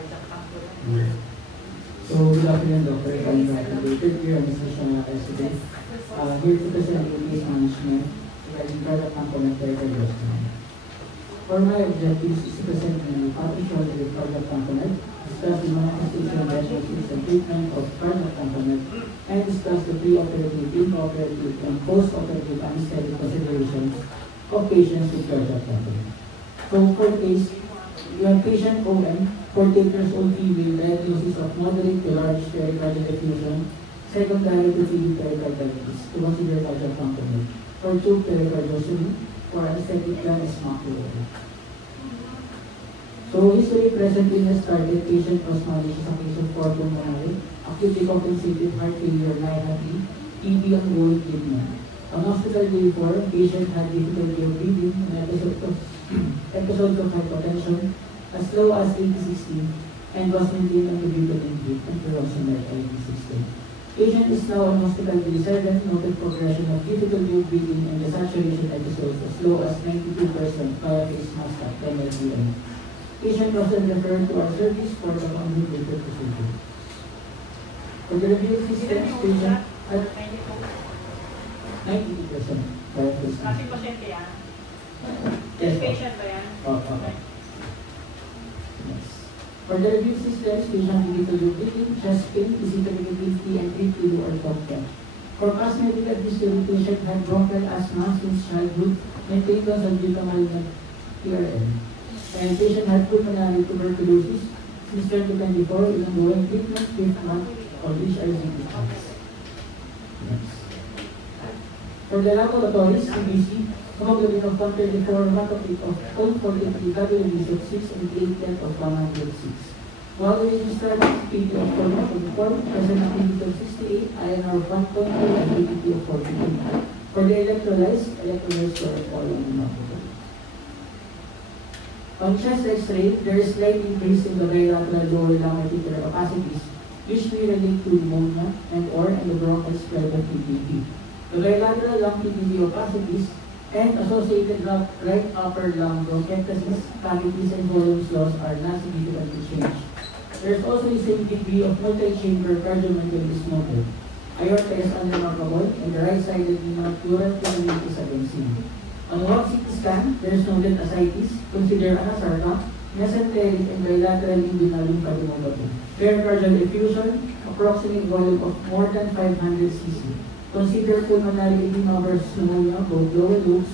cardiac tamponade. So, good afternoon, Dr. Congratulated here on this mission resident. Here to present the case management regarding cardiac tamponade cardiology. For my objectives is to present the partial with cardiac tamponade, discuss the manifestation, diagnosis, and treatment of cardiac tamponade, and discuss the pre-operative, intraoperative, and post-operative anesthetic considerations of patients with cardiac tamponade. So, for the case, we have patient OM, 48 years old female, diagnosis of moderate to large pericardial effusion, secondary to TB pericarditis, to consider cardiac tamponade. For 2, pericardiostomy, for anesthetic plan is maculated. So, history presently has started, patient was managed as a case of pulmonary, acute decompensated heart failure, NIHAP, TB ongoing treatment. On hospital day 4, patient had difficulty of breathing, an episode of hypotension, as low as 80/60, and was maintained on the breathing intake until Rosenberg IV system. Patient is now on hospital day 7, noted progression of difficulty of breathing and desaturation episodes as low as 92% via face mask at 10 LPM. Patient was then referred to our service for the convoluted procedure. For the review system, patient at 92% via face mask. Kasi pasyente yan? Yes, Patient ba yan? Okay. Yes. For the review systems, patient with breathing, chest pain, physical irritability, and 3 kilo or top. For past medical history, patient had bronchial asthma since childhood, maintained on salbutamol PRN. And patient had pulmonary tuberculosis since 2024, is ongoing treatment, 5th month of HRCP. Yes. For the laboratories, CBC, hemoglobin of 134, hematocrit of 0.43, WBC of 6, and 8 of 106. While the registered PD of 4.44, present activity of 68, INR of 1.2, and ATP of 42. For the electrolytes were all on the map. On chest X-ray, there is slight increase in the bilateral lower lung ventricular capacities, usually related to pneumonia and/or endobronchial spread of PPD. The bilateral lung PPD opacities and associated right upper lung bronchiectasis, cavities, and volumes loss are not significantly changed. There is also the same degree of multi-chamber cardiomegaly noted. Aorta is unremarkable, and the right-sided pleural filament is against seen. On walk CT scan, there is noted ascites, consider anasarca, mesenteric and bilateral inguinal lymphadenopathy. Pericardial effusion, approximate volume of more than 500 cc. Consider pulmonary edema versus pneumonia, both lower lobes,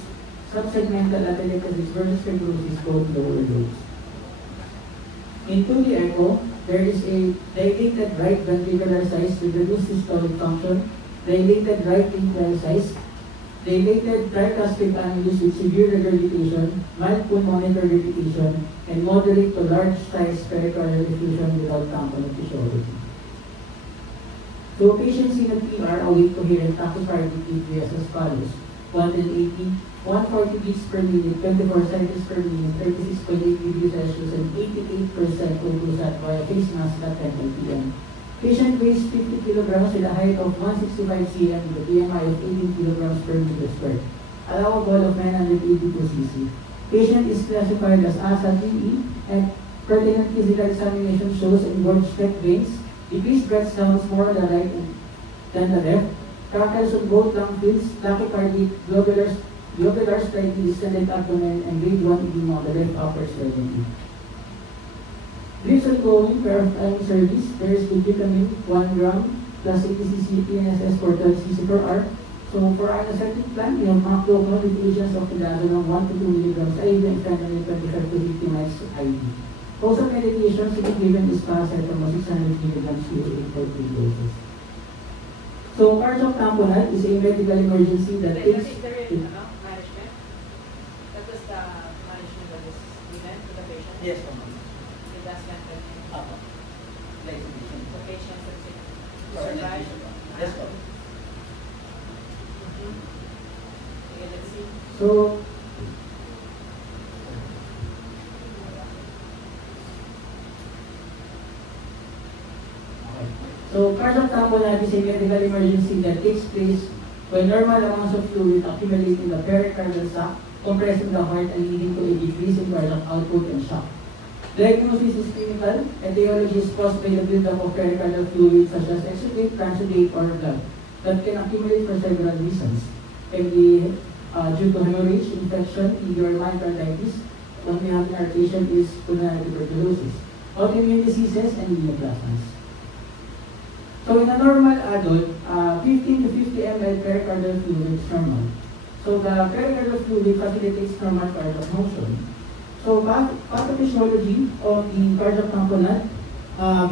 subsegmental atelectasis versus fibrosis, both lower lobes. In 2D echo, there is a dilated right ventricular size with reduced systolic function, dilated right atrial size, dilated tricuspid annulus with severe regurgitation, mild pulmonary regurgitation, and moderate to large size pericardial effusion without tamponade physiology. So patients in a PR await coherent tachycardic atrias as follows: 180, 140 beats per minute, 24 cycles per minute, 36.8 degrees Celsius, and 88% O2 sat via face mask at 10 LPM. Patient weighs 50 kilograms with a height of 165 cm with a BMI of 18 kilograms per meter squared. Allowable of 982 cc. Patient is classified as ASA-3E, and pertinent physical examination shows engorged neck veins, decreased breath sounds more on the right than the left, crackles on both lung fields, tachycardic, globular slightly distended abdomen, and grade 1 edema on the left upper extremity. Briefs ongoing pair of time service, there is vitamin 1 gram plus 80 cc PNSS for 12 cc per hour. So for our anesthetic plan, we have macroclone with agents of midazolam 1 to 2 milligrams IV and fentanyl 25 to 50 miles IV. Also medications to be given is paracetamol 600 milligrams Q8 for 3 doses. So cardiac tamponade is a medical emergency that takes... management? That was the management that was given to the patient? Yes, the patient survived. Yes, Okay, let's see. So cardiac tamponade is a medical emergency that takes place when normal amounts of fluid accumulate in the pericardial sac, compressing the heart and leading to a decrease in cardiac output and shock. Diagnosis is clinical. Etiology is caused by the buildup of pericardial fluid such as exudate, transudate, or blood that can accumulate for several reasons. Can be due to hemorrhage, infection, TB, or myocarditis. One we have in our patient is pulmonary tuberculosis, autoimmune diseases, and neoplasms. So in a normal adult, 15 to 50 ml pericardial fluid is normal. So the pericardial fluid facilitates normal cardiac motion. So pathophysiology of the cardiac tamponade,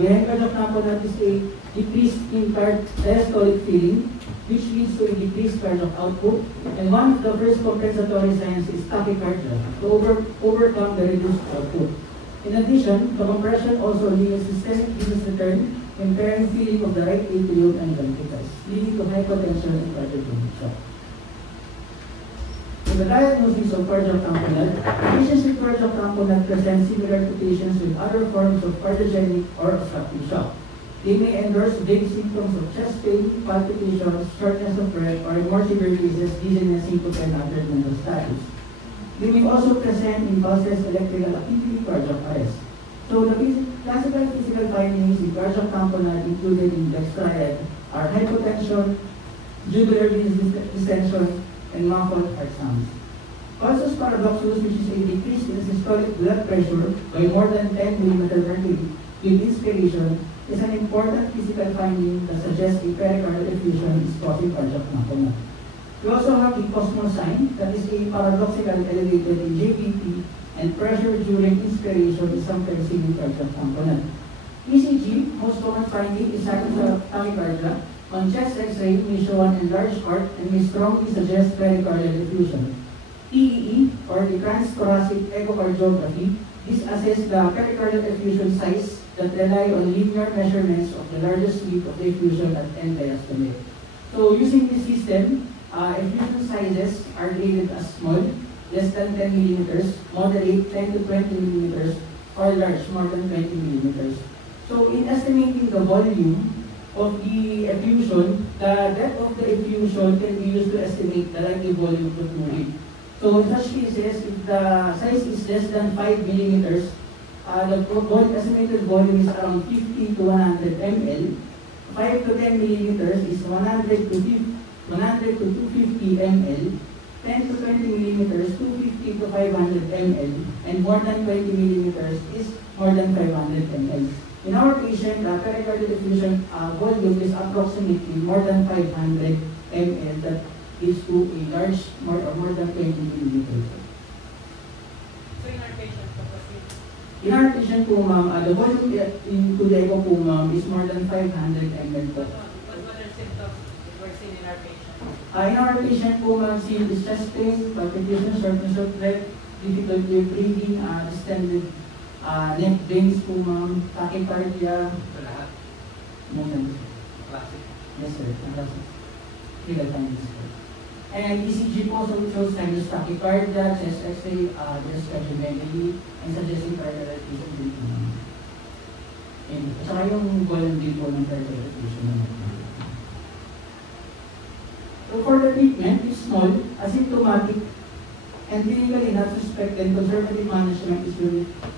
behind cardiac tamponade is a decrease in diastolic filling, which leads to a decreased cardiac output. And one of the first compensatory signs is tachycardia to overcome the reduced output. In addition, the compression also limits systemic venous return, impairing filling of the right atrium and ventricles, leading to hypotension and cardiac shock. In the diagnosis of cardiac tamponade, patients with cardiac tamponade present similar to patients with other forms of cardiogenic or obstructive shock. They may endorse vague symptoms of chest pain, palpitations, shortness of breath, or in more severe cases, dizziness, syncope, and other mental status. They may also present in pulses, electrical activity, cardiac arrest. So the classical physical findings in cardiac tamponade included in dextriad are hypotension, jugular venous distension, and muffled heart sounds. Pulsus paradoxus, which is a decrease in systolic blood pressure by more than 10 mm mercury with inspiration, is an important physical finding that suggests a pericardial effusion is causing cardiac tamponade. We also have the Cosmos sign, that is a paradoxically elevated in JVP, and pressure during inspiration is sometimes seen in cardiac tamponade. ECG, most common finding is silence of tachycardia. On chest X-ray, may show an enlarged heart and may strongly suggest pericardial effusion. TEE, or the transthoracic echocardiography, this assesses the pericardial effusion size that rely on linear measurements of the largest sweep of the effusion at end diastole. So using this system, effusion sizes are graded as small, less than 10 millimeters, moderate 10 to 20 millimeters, or large, more than 20 millimeters. So in estimating the volume of the effusion, the depth of the effusion can be used to estimate the likely volume of the fluid. So in such cases, if the size is less than 5 millimeters, the estimated volume is around 50 to 100 ml. 5 to 10 millimeters is 100 to 250 ml. 10 to 20 millimeters, 250 to 500 ml. And more than 20 millimeters is more than 500 ml. In our patient, the pericardial effusion volume is approximately more than 500 ml. That is to a large, more than 20 millimeters. So in our patient, in our patient po, ma'am, the volume in Tudeco po, ma'am, is more than 500 ml. what other symptoms were seen in our patient? In our patient po, ma'am, seen is chest pain, palpitation, shortness of breath, difficulty breathing, distended neck veins po, ma'am, tachycardia. Ito lahat? Classic. Yes, sir. Classic. Legal findings, sir. And ECG po also shows sinus tachycardia, chest X-ray, chest cardiomegaly, and suggesting cardiac effusion din po, ma'am. And at saka yung volume din po ng cardiac effusion naman. So for the treatment, it's small, asymptomatic, and clinically not suspected. Conservative management is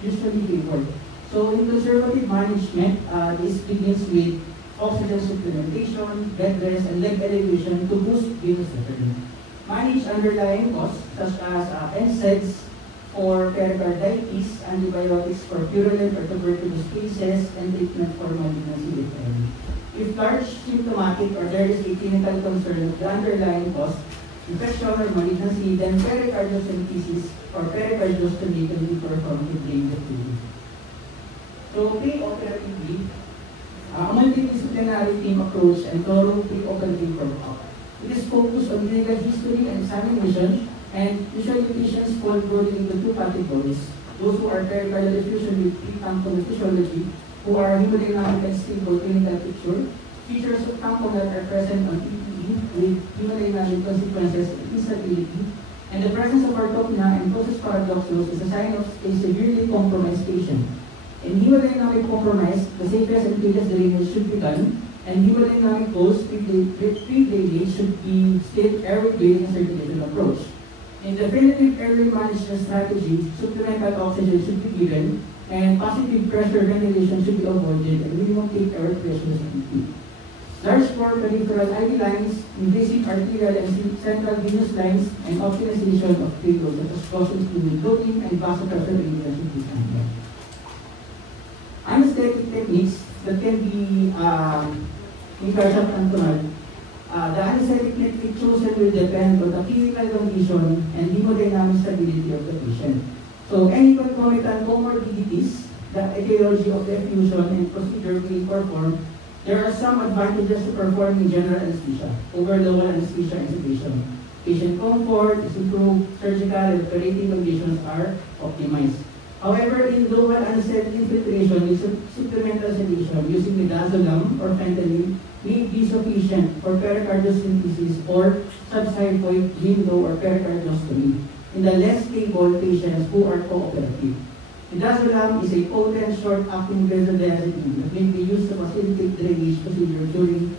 usually favored. So in conservative management, this begins with oxygen supplementation, bed rest, and leg elevation to boost venous return. Manage underlying causes such as NSAIDs for pericarditis, antibiotics for purulent or tuberculous cases, and treatment for malignancy if any. If large symptomatic or there is a clinical concern of the underlying cause, infection or malignancy, then pericardiocentesis or pericardiostomy can be performed to drain the fluid. So pre-operatively, a multidisciplinary team approach and thorough pre-operative workup. It is focused on clinical history and examination, and usually patients fall broadly into two categories: those who are pericardial effusion with pre-tamponade physiology, who are hemodynamic and stable clinical picture. Features of tamponade are present on PPE with hemodynamic consequences and instability, and the presence of orthopnea and pulsus paradoxus is a sign of a severely compromised patient. In hemodynamic compromise, the safest and quickest drainage should be done, and hemodynamic goals pre-drainage should be state airway drain and circulation approach. In definitive airway management strategy, supplemental oxygen should be given, and positive pressure ventilation should be avoided, and minimum take air pressure is key. Large floor peripheral IV lines, invasive arterial and central venous lines, and optimization of fluids such as cautions fluid loading and vasopressor areas should be handled. Anesthetic techniques that can be in cardiac anatomy. The anesthetic technique chosen will depend on the clinical condition and hemodynamic stability of the patient. So any concomitant comorbidities, the etiology of the effusion and procedure being performed, there are some advantages to performing general anesthesia over local anesthesia and sedation. Patient comfort is improved, surgical and operating conditions are optimized. However, in local anesthetic infiltration with supplemental sedation using midazolam or fentanyl may be sufficient for pericardiocentesis or subxiphoid window or pericardiostomy in the less stable patients who are cooperative. Midazolam is a potent short-acting benzodiazepine that may be used to facilitate drainage procedure during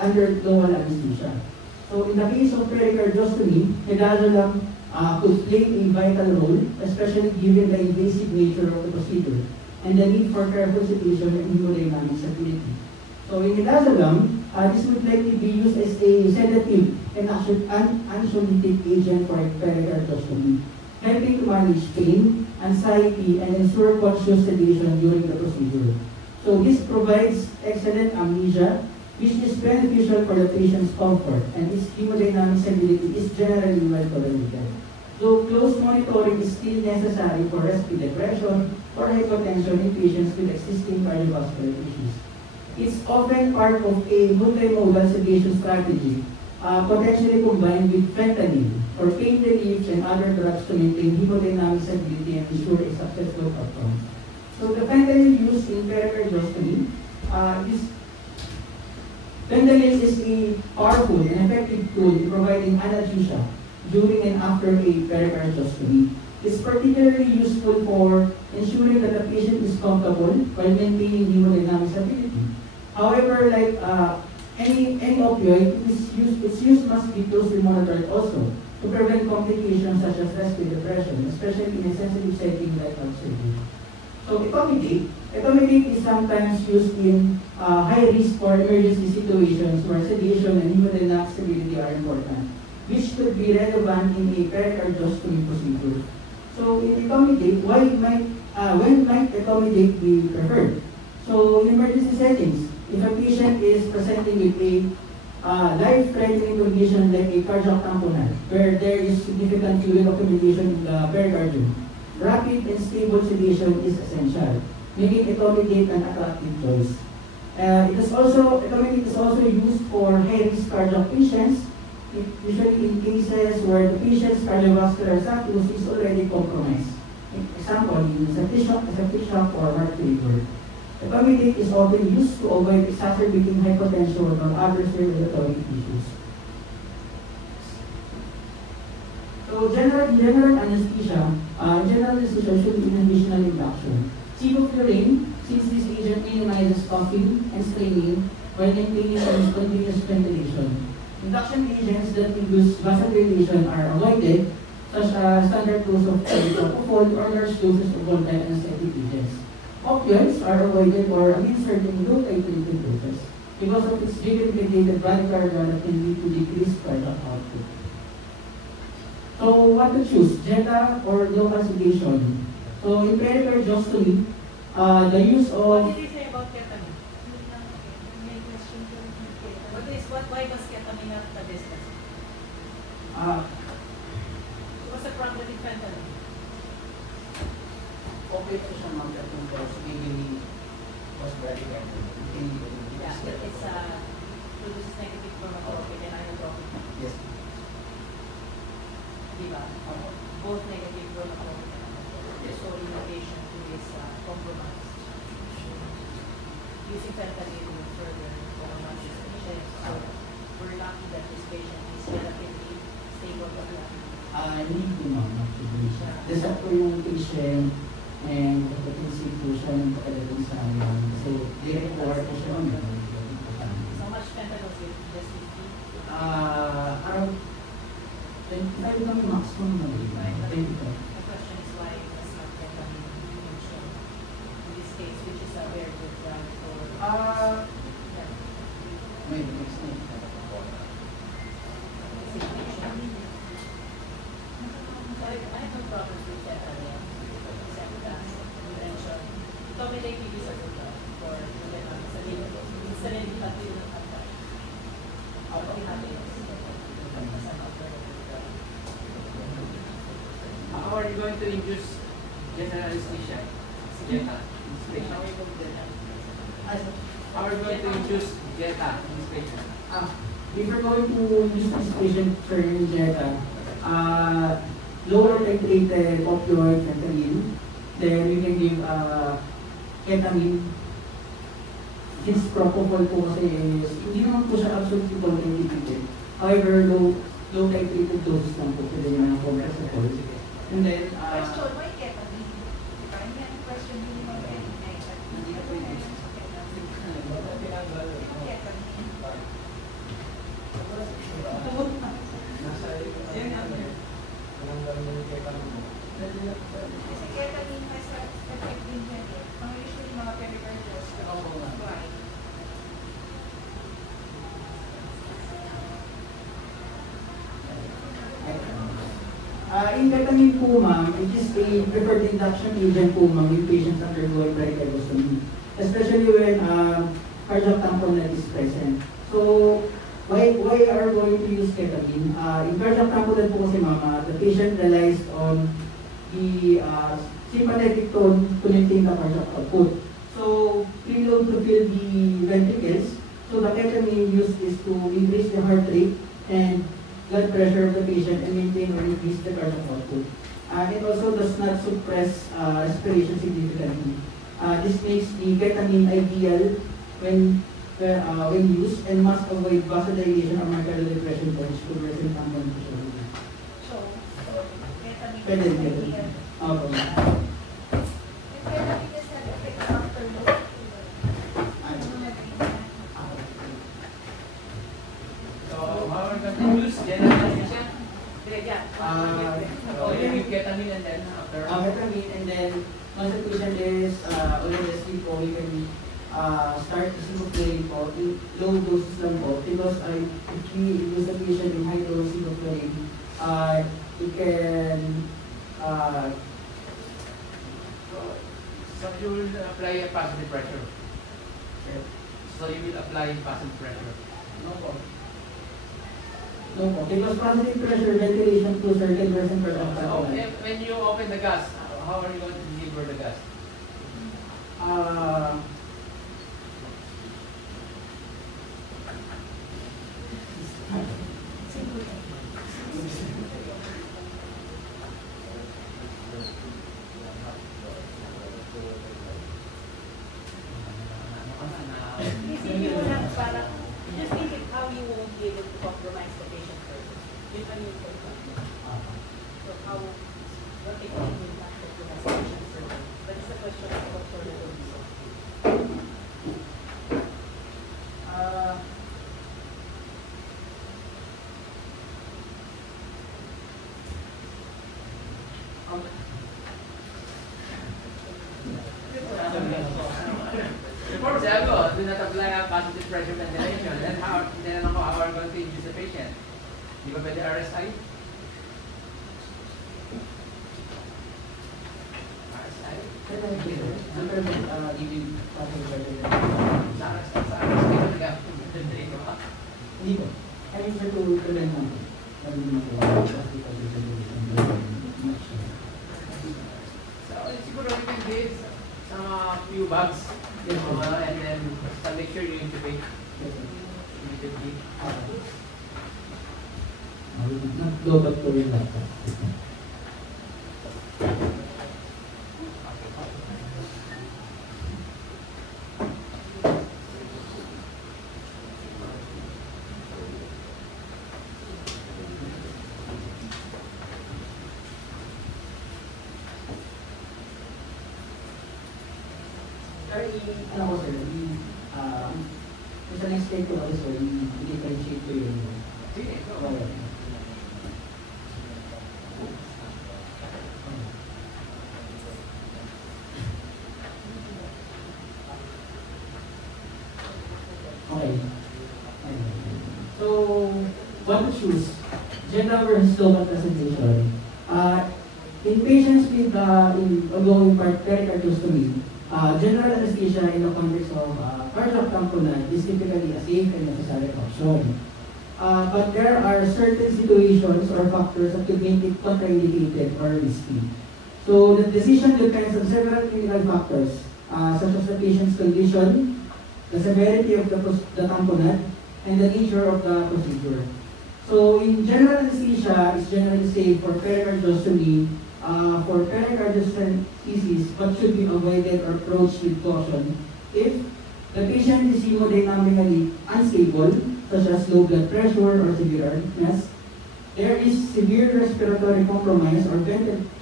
under local anesthesia. So in the case of pericardiostomy, midazolam could play a vital role, especially given the invasive nature of the procedure and the need for careful sedation and hemodynamic stability. So in midazolam, this would likely be used as a sedative and anxiolytic agent for pericardiostomy, helping to manage pain, anxiety, and ensure conscious sedation during the procedure. So this provides excellent amnesia, which is beneficial for the patient's comfort, and its hemodynamic stability is generally well tolerated. Though close monitoring is still necessary for respiratory depression or hypotension in patients with existing cardiovascular issues. It's often part of a multimodal sedation strategy, potentially combined with fentanyl or pain relief and other drugs to maintain hemodynamic stability and ensure a successful outcome. So the fentanyl used in pericardiostomy fentanyl is a powerful and effective tool in providing analgesia during and after a pericardiostomy. It's particularly useful for ensuring that the patient is comfortable while maintaining hemodynamic stability. However, like any opioid, its use must be closely monitored also to prevent complications such as respiratory depression, especially in a sensitive setting like heart surgery. So etomidate is sometimes used in high risk or emergency situations where sedation and hemodynamic stability are important, which could be relevant in a pericardiostomy procedure. So in etomidate, when might etomidate be preferred? So in emergency settings, if a patient is presenting with a life-threatening condition like a cardiac tamponade, where there is significant fluid accumulation in the pericardium, rapid and stable sedation is essential, making etomidate an attractive choice. Etomidate is also used for high-risk cardiac patients, usually in cases where the patient's cardiovascular status is already compromised. Example, in septic shock or heart failure. Etomidate is often used to avoid exacerbating hypertension or other circulatory issues. So general anesthesia should be additional induction. Sevoflurane, since this agent minimizes coughing and straining while maintaining continuous ventilation. Induction agents that induce vasodilation are avoided, such as standard dose of propofol or large doses of volatile anesthetic agents. Opioids are avoided or administered in low titrated doses because of its debilitated bradycardia that can lead to decreased cardiac output. So what to choose, JETA or local sedation? So in pericardiostomy, the use of... What did you say about ketamine? Why was ketamine not the distance? What's the problem with fentanyl? Okay po siya mga katungkol sa gigili was very effective. Yeah, it's produces negative pharmacologic and inotropic. Yes. Diba? Both negative pharmacologic and inotropic. Yes. So in addition to this compromised, using fentanyl will further compromise this patient. So we're lucky that this patient is relatively stable but lucky. Hindi po ma'am, actually. Desa po yung patient and kapatid po siya ng kapatid sa amin. So, direct work po siya naman. So much fentanyl is just 50? Around 25 lang maximum na rin. 25. The question is why it was not ketamine mentioned. or yeah, Maybe next name. situation? So I have no problems with that, except that you mentioned, dominate TV sa lugar for sa hindi hati ng hati. How are you going to induce general anesthesia? Geta in this patient. How are you going to induce Geta in this patient? If we're going to use this patient for Jetta, lower titrated opioid fentanyl, then we can give ketamine. Since propofol po kasi is, hindi naman po siya absolutely concentrated. However, low titrated doses lang po pwede naman po meron. And then, Question, why ketamine? Diba? Hindi ang question, hindi mo ketamine. Kasi ketamine has effect din yan eh. Mga usually mga pericardials. Why? In ketamine po ma'am, it is a preferred induction agent po ma'am in patients undergoing brachydectomy. Especially when cardiac tamponade is present. So, why are we going to use ketamine? In cardiac tamponade po kasi ma'am, the patient relies on the sympathetic tone to maintain the cardiac output. So, preload to fill the ventricles. So, the ketamine used is to increase the heart rate and blood pressure of the patient and maintain or increase the cardiac output. It also does not suppress respiration significantly. This makes the ketamine ideal when used and must avoid vasodilation or myocardial depression points to present tamponade pressure. So, ketamine Pwede, is pwede. ideal. Okay. If ketamine is effect after load, ano naging yan? So how are you going to induce general anesthesia? So you give ketamine and then after? Ketamine and then once the patient is already asleep po, we can start the sevoflurane po, low doses lang po. Because if we use the patient in high dose sevoflurane, it can So you will apply a positive pressure. So you will apply positive pressure. no po. No po. Because positive pressure ventilation to certain percent per So hour. when you open the gas, how are you going to deliver the gas? Isipin mo lang parang, just think of how you won't be able to compromise the patient further. Yun ang yung point. So how, what technique will not compromise the patient further? But it's a question of what sort of reason. Report sabi ko, do not apply a positive pressure ventilation. Then how are you going to induce the patient? Di ba pwede RSI? RSI? Sa RSI ko nag-ventilate ka. Hindi po. I mean, sir, to prevent naman. Sabi naman po, So siguro we can give some few bags and then make sure you intubate immediately. Nag-lobat ko rin lang po. Ano ko sir, sa next day ko ako sir, i-differentiate ko yun. Sige, go. Okay. So, what to choose? General versus local presentation. In patients with ongoing pericarditis, general anesthesia in the context of cardiac tamponade is typically a safe and necessary option. But there are certain situations or factors that could make it contraindicated or risky. So the decision depends on several clinical factors, such as the patient's condition, the severity of the tamponade, and the nature of the procedure. So in general anesthesia, it's generally safe for pericardiostomy, for pericarditis, but should be avoided or approached with caution if the patient is hemodynamically unstable, such as low blood pressure or severe arrhythmias, there is severe respiratory compromise or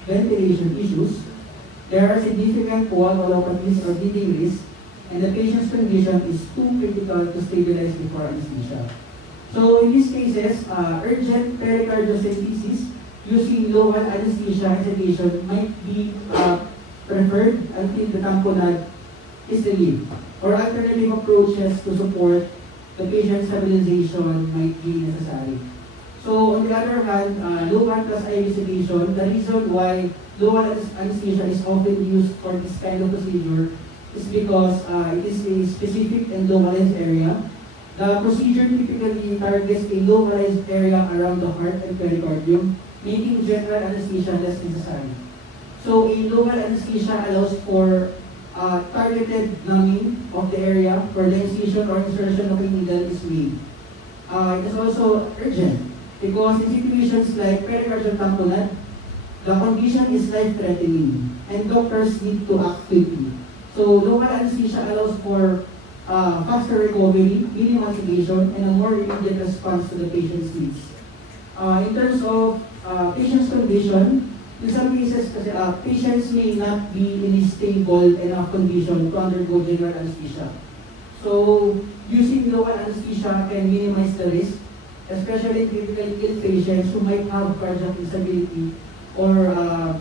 ventilation issues, there are significant coagulopathies or bleeding risk, and the patient's condition is too critical to stabilize before anesthesia. So in these cases, urgent pericardiocentesis using local anesthesia and sedation might be preferred until the tamponade is relieved, or alternative approaches to support the patient's stabilization might be necessary. So on the other hand, local plus IV sedation, the reason why local anesthesia is often used for this kind of procedure is because it is a specific and localized area. The procedure typically targets a localized area around the heart and pericardium, making general anesthesia less necessary. So a local anesthesia allows for targeted numbing of the area where the incision or insertion of a needle is made. It is also urgent because in situations like pericardial tamponade, the condition is life-threatening and doctors need to act quickly. So local anesthesia allows for faster recovery, minimal sedation, and a more immediate response to the patient's needs. In terms of patient's condition, in some cases, patients may not be in a stable enough condition to undergo general anesthesia. So using local anesthesia can minimize the risk, especially in critically ill patients who might have cardiac instability or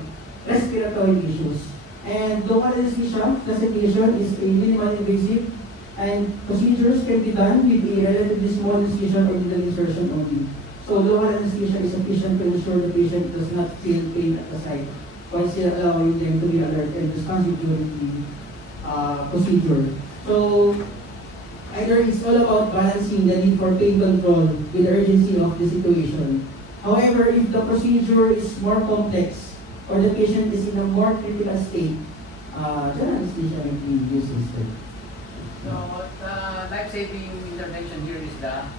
respiratory issues. And local anesthesia, the sedation is a minimal invasive, and procedures can be done with a relatively small incision or needle insertion only. So local anesthesia is sufficient to ensure the patient does not feel pain at the site, while still allowing them to be alert and responsive during the procedure. So either it's all about balancing the need for pain control with the urgency of the situation. However, if the procedure is more complex or the patient is in a more critical state, general anesthesia may be used instead. So, life-saving intervention here is the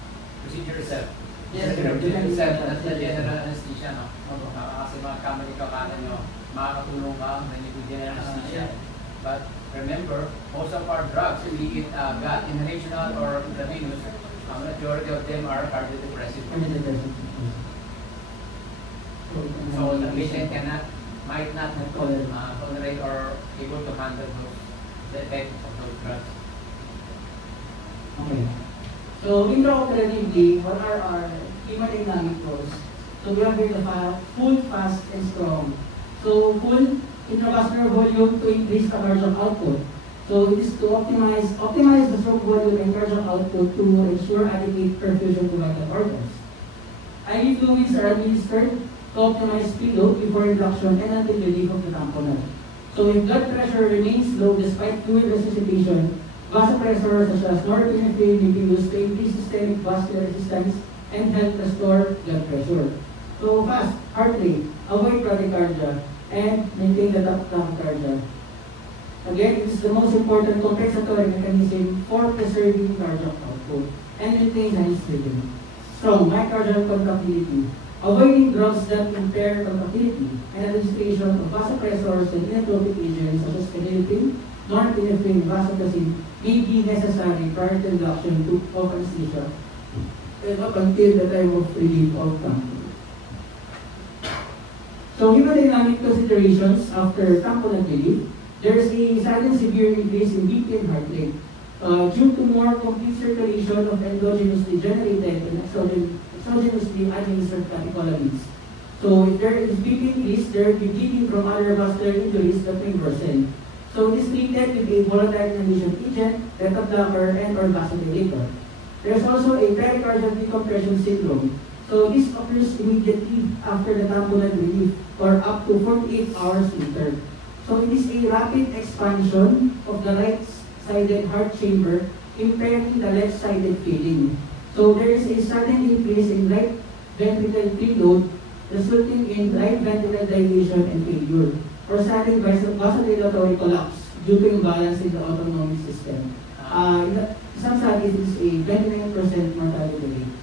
procedure itself. Yes, the sir. procedure itself, not the general anesthesia, no? Kasi magkamali ka kala nyo, makakatulong ka, then you do general anesthesia. But remember, most of our drugs, be it gut, inhalational, or intravenous, majority of them are cardiodepressive. So the patient might not tolerate or able to handle the effects of those drugs. Okay. So intraoperatively, what are our hemodynamic goals? So we have here the full, fast, and strong. So full intravascular volume to increase the cardiac output. So it is to optimize the stroke volume and cardiac output to ensure adequate perfusion to vital organs. IV fluids are administered to optimize preload before induction and until relief of the tamponade. So if blood pressure remains low despite fluid resuscitation, vasopressors such as norepinephrine may be used to increase systemic vascular resistance and help restore blood pressure. So fast, heart rate, avoid bradycardia, and maintain the tachycardia. Again, it is the most important compensatory mechanism for preserving cardiac output and maintain sinus rhythm. Strong myocardial contractility. Avoiding drugs that impair contractility and administration of vasopressors and inotropic agents such as phenylephrine, norepinephrine, vasopressin may be necessary prior to induction of anesthesia and up until the time of relief of tamponade. So hemodynamic considerations after tamponade relief, there is a sudden severe increase in BP and heart rate due to more complete circulation of endogenously generated and exogenously administered catecholamines. So if there is BP increase, there will be bleeding from other vascular injuries that may worsen. So it is treated with a volatile inhalation agent, beta blocker, and or vasodilator. There's also a pericardial decompression syndrome. So this occurs immediately after the tamponade relief or up to 48 hours later. So it is a rapid expansion of the right-sided heart chamber, impairing the left-sided feeding. So there is a sudden increase in right ventricle preload, resulting in right ventricle dilation and failure, or sudden vasodilatory collapse due to imbalance in the autonomic system. In some studies, it is a 29% mortality rate.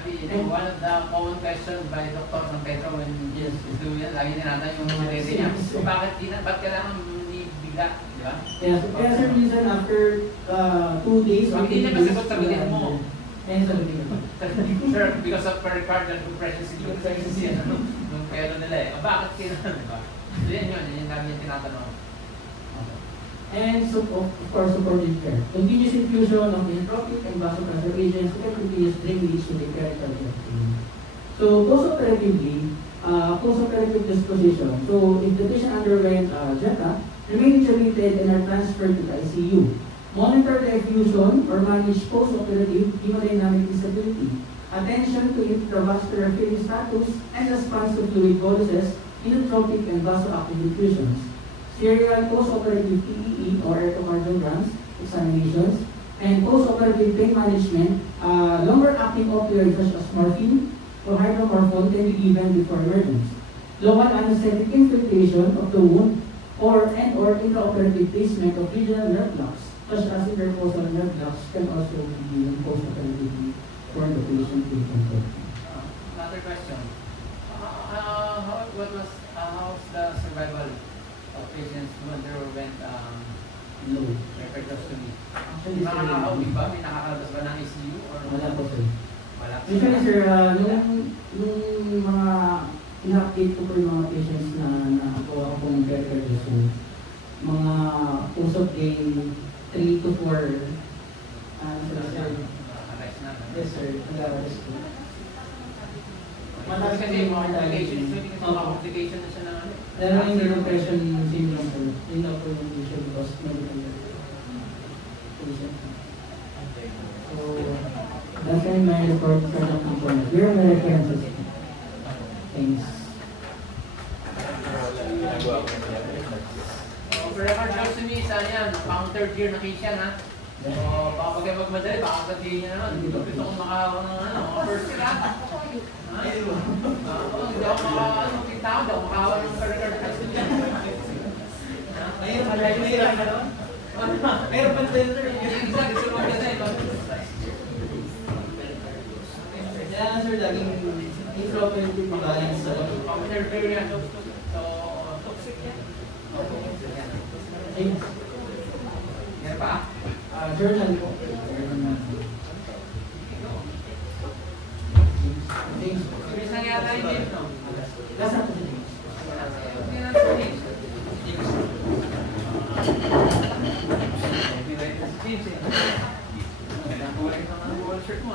Actually, one of the common questions by Dr. San Pedro when he's doing it, lagi nilatan yung resi niya. So, ba't kailangan hindi bigla, di ba? Yes, kaya sir, minsan after 2 days, Pag hindi niya masagot, sagutin mo. Kaya sagutin mo. Sir, because of pericardial compression syndrome, nung pero nila eh. Bakit kailangan, di ba? So, yan yun lagi yung tinatanong. And so, of course, supportive care. Continuous infusion of inotropic and vasopressor agents and continuous drainage to the pericardial vein. So, post-operatively, post-operative disposition. So, if the patient underwent JETA, remain intubated and are transferred to the ICU. Monitor the effusion or manage post-operative hemodynamic instability. Attention to intravascular filling status and response to fluid boluses, inotropic and vasoactive infusions. Serial post-operative TEE or echocardiograms, examinations, and post-operative pain management, longer-acting opioids such as morphine or hydromorphone can be given before emergence. Local anesthetic infiltration of the wound or intraoperative placement of regional nerve blocks, such as intercostal nerve blocks, can also be given post-operatively for the patient to control. Another question. How's the survival of patients who underwent Low. tracheostomy? Actually, sir, Nakakauwi ba? May nakakalabas ba ng ICU? Or wala po sir. Wala po. Usually sir, nung mga ina-update ko po yung mga patients na nakakuha ko pong pericardial, mga usap day 3 to 4, sir. Arrest na. Yes sir, nag-arrest po. Mataas kasi yung mga complication na siya ng ano. Lalo yung depression syndrome po, yun na po yung issue because medical patient. So, that's why my report for the component. Here are my references. Thanks. For record, Josephine, isa yan. Pang third year na case yan, ha? So, baka pag kayo magmadali, baka sabihin niya naman, gusto kong makahawa ng first year, ha? Hindi ako makahawa ng record test. Mayroon ka doon? Mayroon pa tender. Exactly, gusto mo maganda. Kaya sir, laging improperly balance sa Third year yan. So, toxic yan. Thanks. Yan ba? Journal po. Thanks. Ibig na yata yung game, no? Last na po siya. Shirt mo,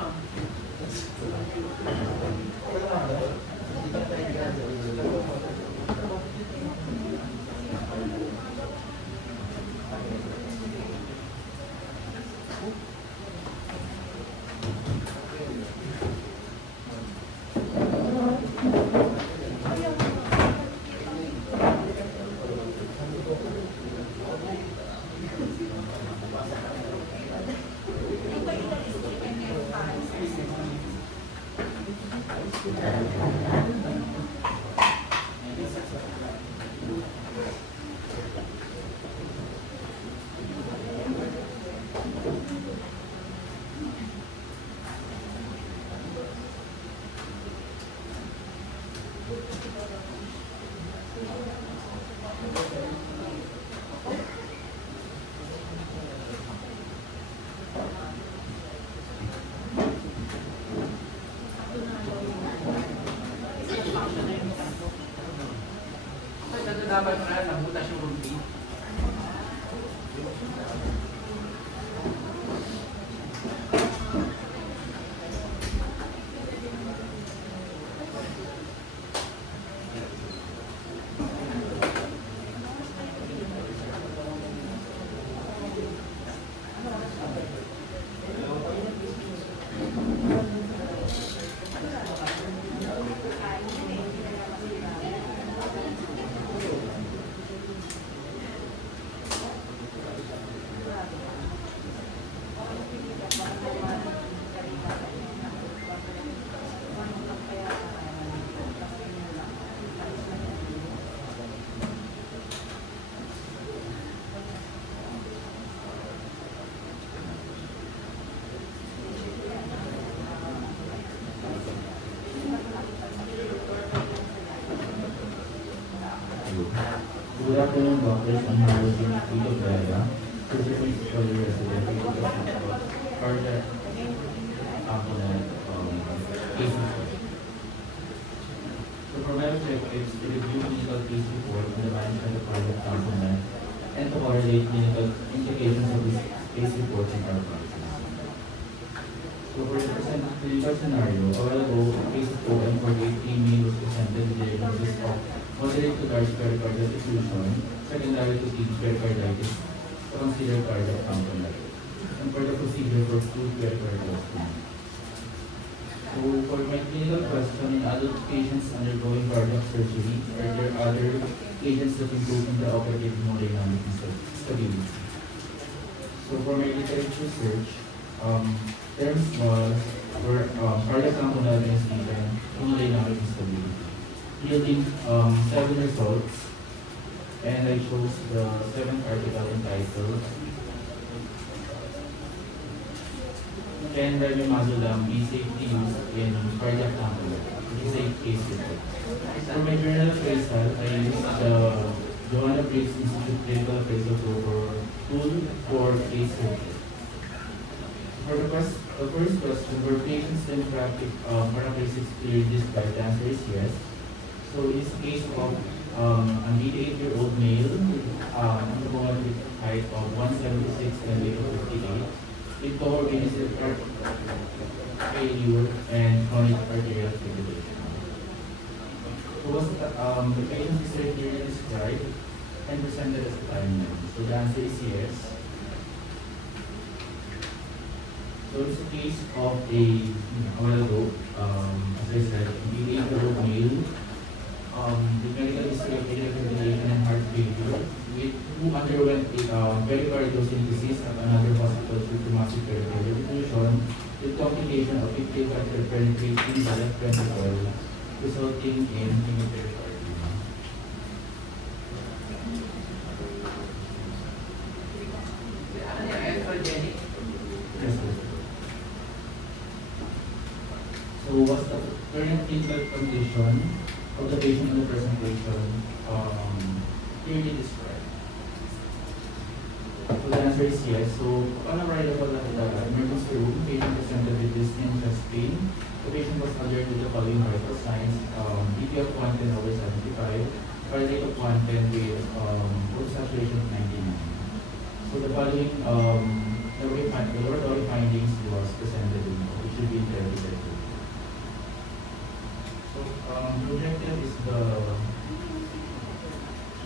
dapat na nabutas yung routine. doctors on neurology Vito Vera, physician scholar resident, cardiac component cases. So for my objectives, to review clinical case report on the management of cardiac component and to correlate clinical implications of this case reports in our practice. So for the present clinical scenario, a while ago, a case of OM48 female was presented with diagnosis of moderate to large pericardial effusion, secondary to deep pericarditis, to consider cardiac component, and for the procedure for fluid pericarditis. So for my clinical question, in adult patients undergoing cardiac surgery, are there other agents that improve in the operative hemodynamic stability? So for my literature research, terms was for cardiac component anesthesia and hemodynamic stability, yielding 7 results, and I chose the 7th article entitled "Can Remimazolam be safely used in cardiac component?" which is a case report. For my journal appraisal, I used the Joanna Briggs Institute Clinical Appraisal tool for case report. For the first question, were patients demographic characteristics clearly described? The answer is yes. So it's a case of an 88-year-old male undergoing with height of 176 and weight of 58, with comorbidity heart failure and chronic arterial fibrillation. So was the patient history clearly described and presented as a timeline? So the answer is yes. So it's a case of a while ago, as I said, an 88-year-old male with medical history of fibrillation and heart failure, who underwent pericarditis at another hospital due to massive pericardial effusion, with complication of atrial catheter penetrating the left ventricle, resulting in hemipericardium. Yes, sir. So what's the current clinical condition of the patient in the presentation clearly described? So the answer is yes. So on arrival at the emergency room, patient presented with this chest pain. The patient was alert with the following vital signs: BP of 110 over 75, heart rate of 110 with total saturation of 99. So the following laboratory findings was presented, which should be interpreted. So the objective is the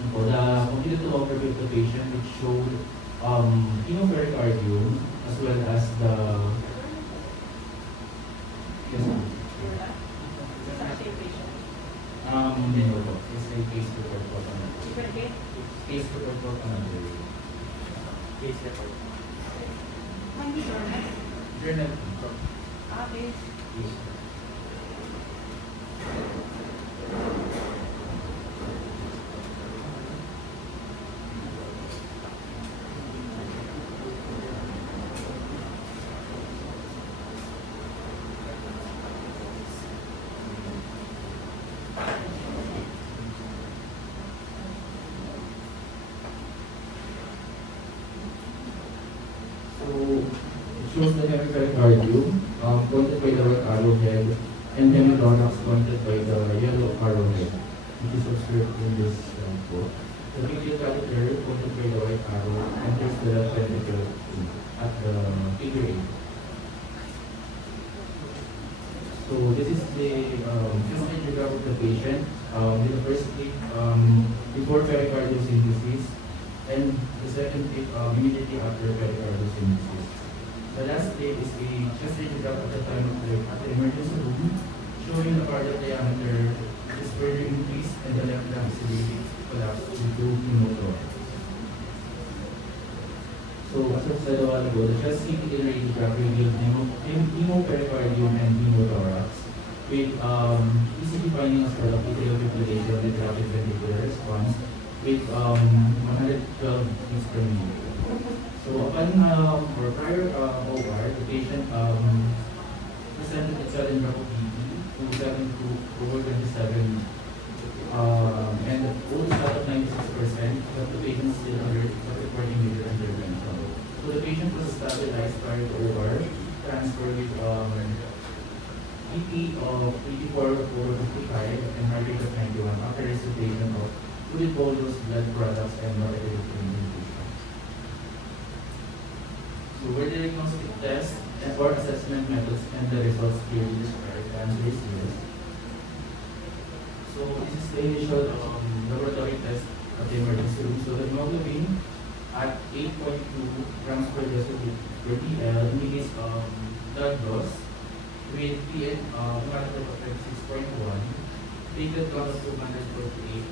complete overview of the patient, which showed hemopericardium as well as the yes, ma'am. No, it's a case report for another. Case report for another. Case report. Journal. Okay. Yes. Shows the hemipericardium pointed by the red arrowhead and hemithorax pointed by the yellow arrowhead, which is observed in this report. The medial catheter pointed by the white arrow enters the left ventricle at the figure 8. So this is the physiograph of the patient in the first clip before pericardiocentesis, and the second clip immediately after pericardiocentesis. The last clip is a chest radiograph at the time of the emergency room, showing the cardiac diameter is further increased and the left maxillary collapse into pneumothorax. So as I said a while ago, the chest CT radiograph revealed hemopericardium and pneumothorax with ECG finding as well of atrial fibrillation with rapid ventricular response with 112 beats per minute. So upon or prior OR, the patient presented with sudden drop of BP to 7 to over 27, and the old stat of 96%, but the patient the patient was stabilized prior to OR, transferred with BP of 84/55 and heart rate of 91 after resuscitation of fluid bolus, blood products, and norepinephrine infusion. So were the diagnostic tests and or assessment methods and the results clearly described? The answer is yes. So this is the initial laboratory test of the emergency room. So the hemoglobin at 8.2 grams per deciliter per DL indicates blood loss with PN hemoglobin of 6.1, platelet count of 248,000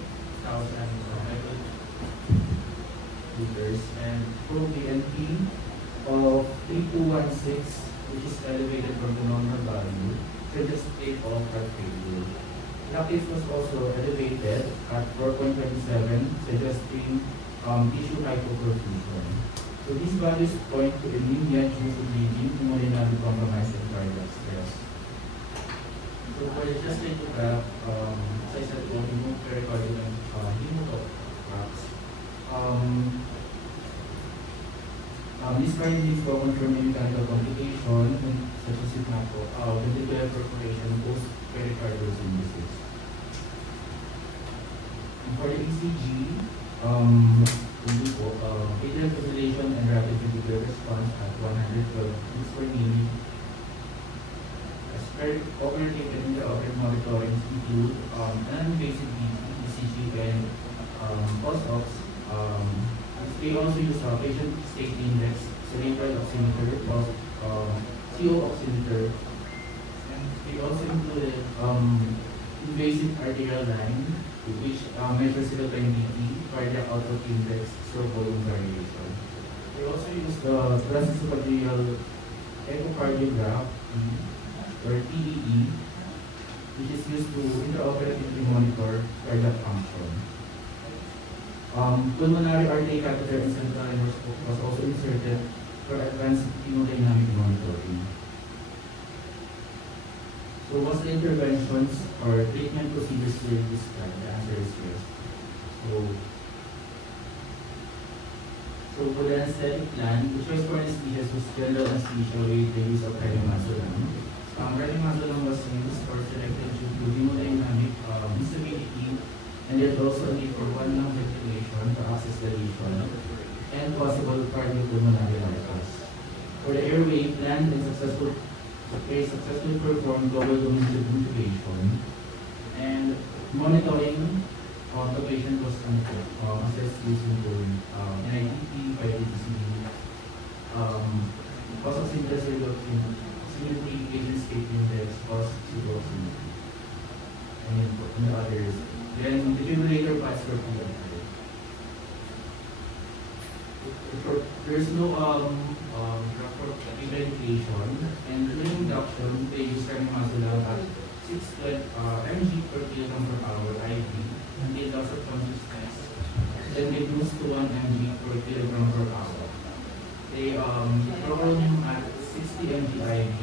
microliters, and proBNP of 3216, which is elevated from the normal value, suggests state of heart failure. Lactate was also elevated at 4.27, suggesting tissue hypoperfusion. So these values point to anemia due to bleeding, hemodynamic compromise, and cardiac stress. So for the just radiograph, as I said, we'll remove pericardial and pneumothorax. This finding is common for mechanical complication such as ventricular perforation, post-pericardial synthesis. For the ECG, atrial fibrillation and rapid ventricular response at 112 beats per minute. As per operative and intraoperative monitoring include non-invasive ECG and post-ops. They also use patient state index, cerebral oximeter, CO oximeter, and they also included invasive arterial line, which measures serotonin BP, cardiac output index, stroke volume variation. They also use the transesophageal echocardiograph, or TEE, which is used to intraoperatively monitor cardiac function. Pulmonary artery catheter in central was also inserted for advanced hemodynamic monitoring. So was the interventions or treatment procedures clearly described? The answer is yes. So for the anesthetic plan, the choice for anesthesia was general anesthesia with the use of remimazolam. Remimazolam was used or selected due to hemodynamic instability, and there's also a need for one lung ventilation for access dilation and possible cardiopulmonary bypass. For the airway, planned and successfully performed global domestic intubation, and monitoring of the patient was assessed using NIDP, 5-DTCD, cost of simultaneity, patient state index, cost of and others. Then defibrillator pads were conducted. There's no ventilation, and during induction, they use remimazolam at 6 mg per kilogram per hour IV until loss of consciousness. Then they boost to 1 mg per kilogram per hour. They program him at 60 mg IV,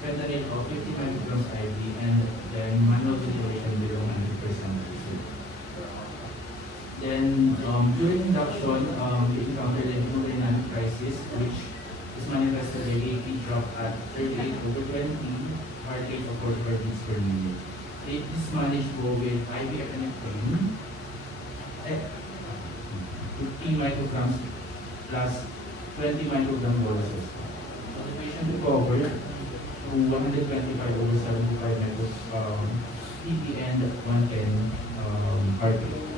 fentanyl of 50 micrograms IV, and then manual ventilation below 100%. Then during induction, we encountered a hemodynamic crisis, which is manifested by AP drop at 38/20, heart rate of 45 beats per minute. It is managed with IV epinephrine, 15 micrograms plus 20 microgram doses. So the patient recovered to 125/75 PP and 110 heart rate.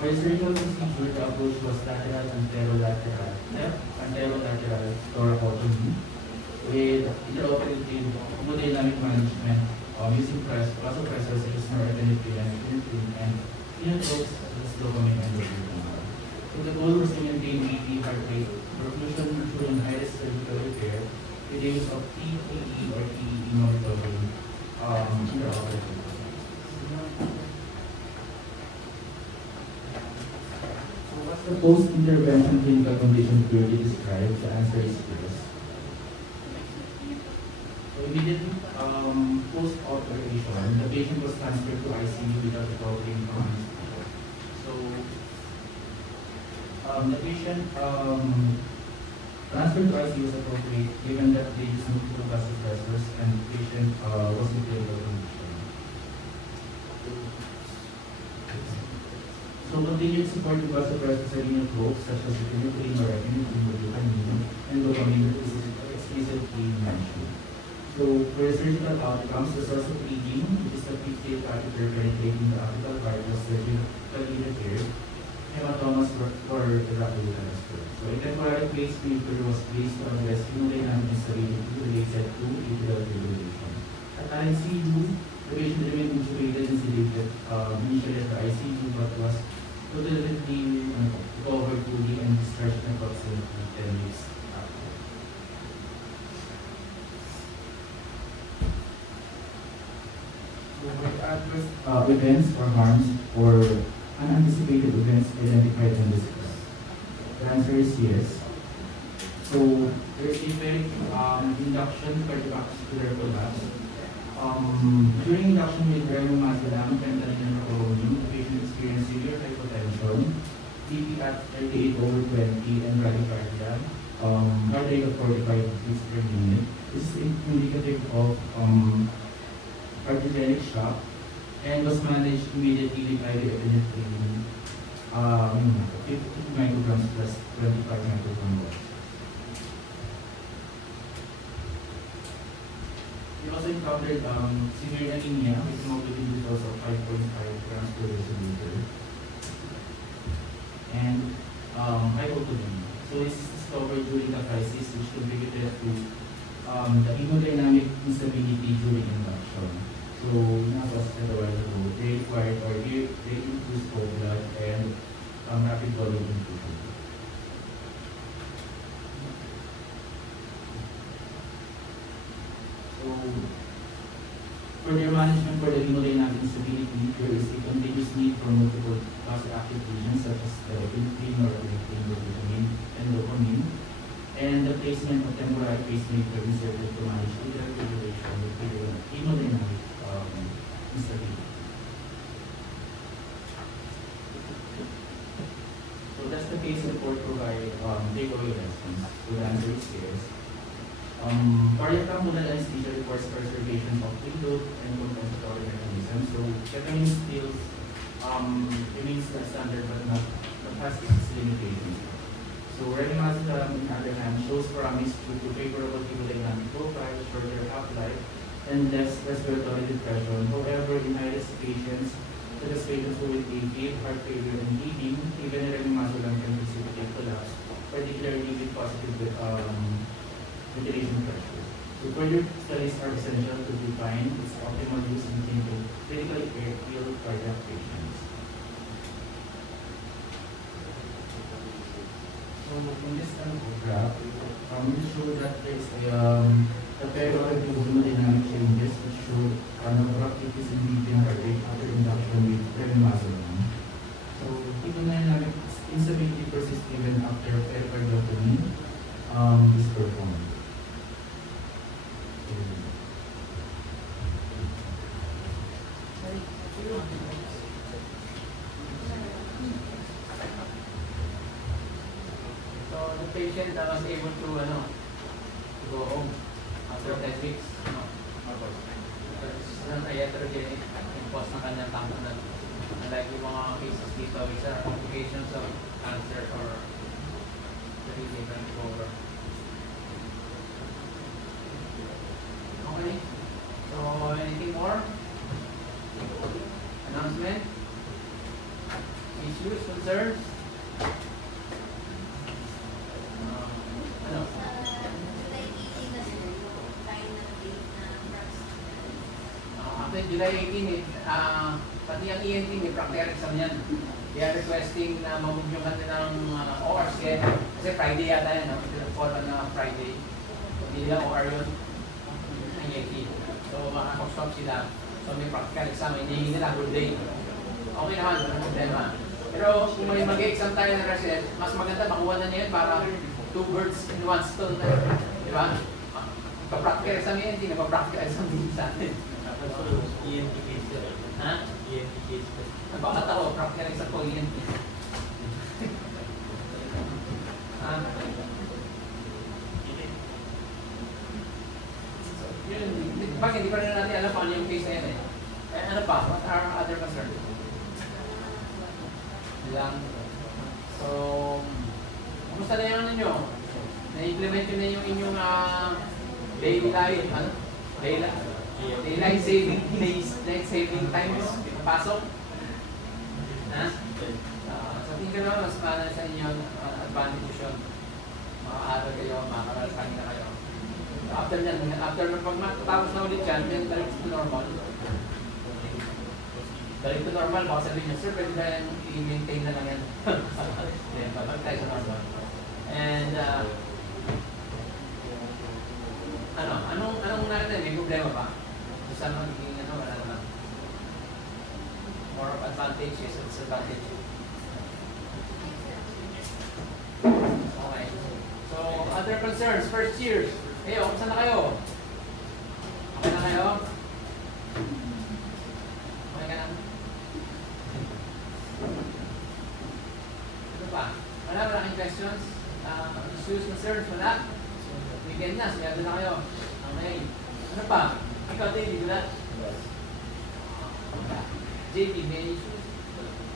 For surgical procedure, the approach was lateral anterolateral, left anterolateral thoracotomy with intraoperative hemodynamic management using vasopressors such as norepinephrine and inotropes such as dopamine and dopamine. So the goal was to maintain BP, heart rate, perfusion during high-risk surgical repair with the use of TPE or TEE monitoring intraoperative. The post-intervention clinical condition clearly described, the answer is yes. So immediately post-operation, the patient was transferred to ICU without recovering from anesthesia. So The patient transferred to ICU was appropriate given that they used multiple vasopressors and the patient was in critical condition. So continued support to vasopressors are renal probes such as epinephrine or epinephrine, and dopamine is explicitly mentioned. So for the surgical outcomes, the source of bleeding, which is the fixed catheter penetrating the apical cardiac surgically repaired, hematomas for evacuated transfer. So a temporary pacemaker was placed to address hemodynamic instability related to atrial fibrillation. At ICU, the patient remained intubated and sedated initially at the ICU but was totally recovered fully and discharged in approximately 10 weeks after. So for the adverse events or harms or unanticipated events identified in this class? The answer is yes. So there's effect induction cardiovascular collapse. During induction with remomazolam, fentanyl, and rocolamine, the patient experienced severe hypotension, BP at 38/20, and bradycardia, heart rate of 45 beats per minute. This is indicative of cardiogenic shock, and was managed immediately with IV epinephrine, 50 micrograms plus 25 micrograms. We also encountered severe anemia with hemoglobin levels of 5.5 grams per deciliter and hypotonia. So this is discovered during the crisis, which contributed to the hemodynamic instability during induction. So, as I said a while ago, they required or they increase whole blood and rapid volume infusion. So, for their management for the hemodynamic instability, there is a continuous need for multiple vasoactive agents such as the epinephrine or epinephrine, and dopamine, and the placement of temporary pacemaker inserted to manage atrial fibrillation with hemodynamic instability. So that's the case report provided takeaway lessons. So the answer is yes. Cardiac tamponade anesthesia reports preservation of preload and compensatory mechanism. So ketamine still remains the standard but not has its limitations. So remimazolam, on the other hand, shows promise due to favorable hemodynamic profile, shorter half-life, and less respiratory depression. However, in high-risk patients, such as patients who with AFib, heart failure, and bleeding, even remimazolam can precipitate collapse, particularly with positive ventilation pressure. So further studies are essential to define its optimal use in critically ill cardiac patients. So in this graph, we show that there is a pair of hemodynamic changes which show an abrupt decrease in beating heart rate after induction with remimazolam. So hemodynamic instability persists even after pericardiectomy is performed. So the patient was able to go home after 10 weeks. This is not iatrogenic impose ng kanyang tamponade. Unlike yung mga cases dito, which are complications of cancer or very different over. Okay. So anything more? Announcement? Issues, concerns? After July 18, pati ang ENT may practical exam yan. They are requesting na mamove yung kanilang OR schedule. Kasi Friday yata yan, fall on Friday. Hindi nila OR yun. Ang ENT. So makakostop sila. So may practical exam, hindi nila good day. Okay naman, walang problema. Pero kung may mag-exam tayo ng resident, mas maganda makuha na niya yun para 2 birds in 1 stone na yun. Di ba? Pa-practical exam ENT, nagpa-practical exam din sa atin. ENT case. Ha? ENT case. Bakit ako? Practical exam ko ENT. Bakit hindi pa rin natin alam kung ano yung case na yan eh. Eh, ano pa? What are other concerns? Lang. So, kumusta na yung ano nyo? Na-implement nyo na yung inyong daily life, ano? Daylight saving times, pasok? Ha? So, tingin ka naman, mas paano sa inyo advantage yun. Makaaral kayo, makakarating na kayo. After nyan, after pag matapos na ulit yan, then balik to normal. Balik to normal, baka sabihin nyo, sir, pwede ba i-maintain na lang yan? Then, babalik tayo sa normal. And, anong natin? May problema ba? So, saan magiging wala naman? More of advantages and disadvantages. Okay. So, other concerns, first years. Kayo, kung saan na kayo? Okay na kayo? Okay ka na? Ano pa? Wala kayong questions? Issues, concerns, wala? Weekend na, sigado na kayo. Okay. Ano pa? Ikaw, David, wala? JP, may issues?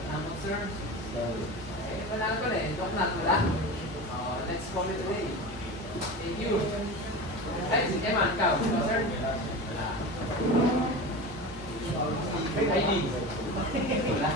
Wala concerns? Okay, wala na pala eh. Talk na, wala? Let's call it a day. Thank you. Ay, si Eman, ikaw. Sir? Wala. Ay, ID. Wala.